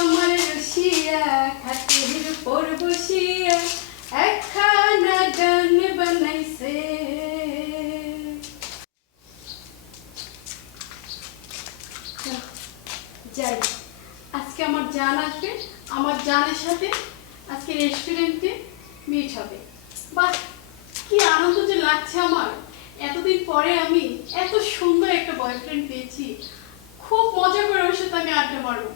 আমার রসিয়া খাতির উপর বসিয়া একখানা গান বানাইছে। যাই, আজকে আমার জান আসবে, আমার জানের সাথে আজকে রেস্টুরেন্টে মিট হবে। বাহ, কি আনন্দ যে লাগছে আমার। এতদিন পরে আমি এত সুন্দর একটা বয়ফ্রেন্ড পেয়েছি, খুব মজা করে ওর সাথে আমি আড্ডা মারবো।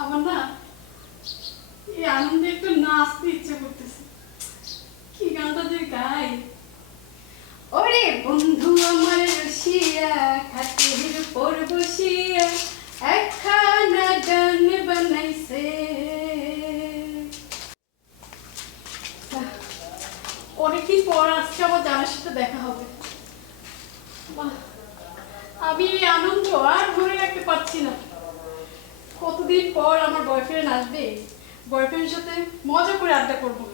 আমার না এই আনন্দে একটু নাচতে ইচ্ছে করতেছে। কি গানটা যে গাই, ওরে বন্ধু আমার রসিয়া খাতির উপর বসিয়া একখানা গান বানাইছে। অনেকদিন পর আজকে আমার জানার সাথে দেখা হবে। আমি এই আনন্দ আর ধরে রাখতে পারছি না। কতদিন পর আমার বয়ফ্রেন্ড আসবে, বয়ফ্রেন্ডের সাথে মজা করে আড্ডা করবো।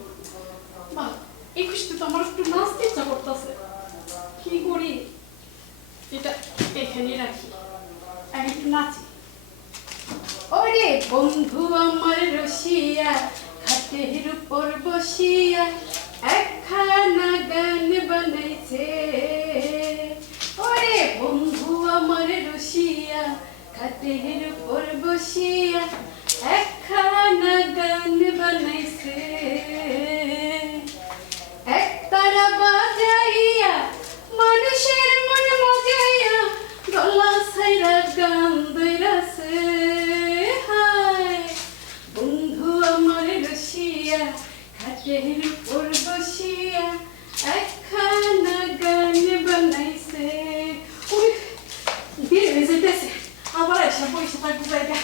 বাহ, এই খুশিতে তো আমার একটু নাচতে ইচ্ছা করতেছে। কি করি, এটা এখানে রাখি, আমি একটু নাচি। ওরে বন্ধু আমার রসিয়া খাটের উপর বসিয়া একখানা গান বানাইছে। ওরে বন্ধু আমার রসিয়া খাটের উপর বসিয়া একখানা গান বানাইছে। একতারা বাজাইয়া মানুষের মন মজাইয়া গলা ছাইরা গান দইরাছে। হায় বন্ধু আমার রসিয়া খাটের উপর বসিয়া একখানা গান বানাইছে। উই, দিয়ে যেতেছে, আবার এসে পয়সা থাকবে জায়গা।